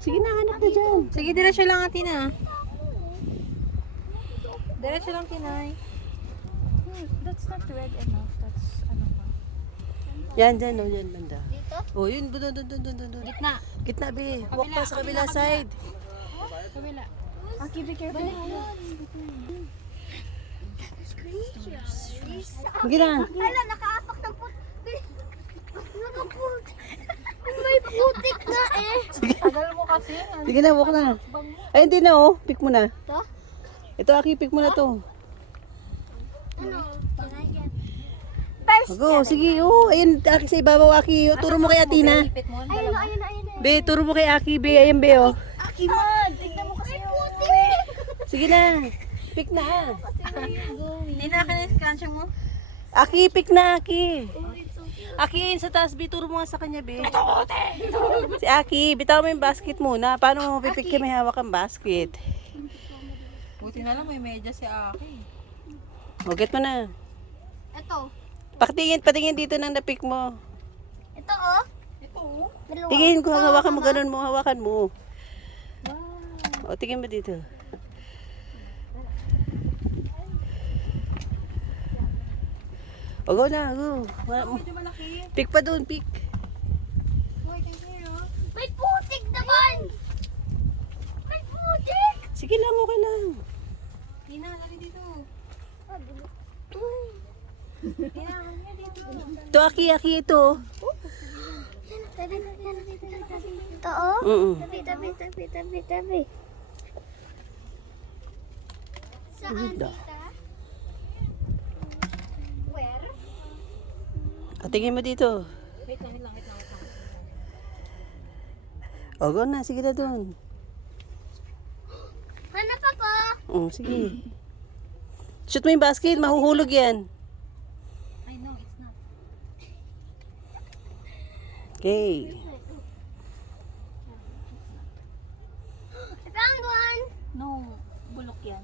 Sige na, hanap na dyan. Sige, diretso lang atin ah. Diretso lang, Tinay. That's not red enough. That's ano pa. Yan, dyan, oh, yan, banda. Dito? Oh, yun, doon. Gitna. Gitna, be. Walk pa sa kabila side. Kabila. Aki, be careful. Sige na. Hala, nakaapak ng Nakaputik. May putik na eh. Tagal mo kasi. Sige na, walk na. Ay, hindi na, oh. Pick mo na. Ito? Ito, Aki, pick mo na to. Ano? First. Go, sige, oh. Ayun, Aki sa ibabaw, Aki. Oh, turo mo kay Atina. Ipit mo. Ayun, ayun. Be, turo mo kay Aki, be. Ayan, be, oh. Aki man, tignan mo kasi yung putik. Sige na. Pick na, ah. Hindi na kanisikansya mo. Aki, pick na, Aki. Aki, ayun sa taas, be. Turo mo nga sa kanya, be. Si Aki, bitaw mo yung basket muna. Paano mo pipik may hawak ang basket? Buti na lang may medya si Aki. Hugat mo na. Ito. Patingin dito ng napik mo. Ito oh. Ito oh. Dalawa. Tingin ko, hawakan mo, ganun mo, hawakan mo. O, tingin mo dito. O, go na, go. Medyo malaki. Pick pa doon, pick. Uy, kasi oh. May putik naman. May putik. Sige lang, okay lang. Tina, lagi dito. Uy. Tina, lagi dito. Ito, Aki, ito. Ito oh. Tabi. Saan Ganda. tita? Where? O, tingin mo dito. Wait lang. O, go na, sige na doon. Hanap ako. Sige. Shoot mo yung basket, mahuhulog yan. I know, it's not. Okay. I found one. No, bulok yan.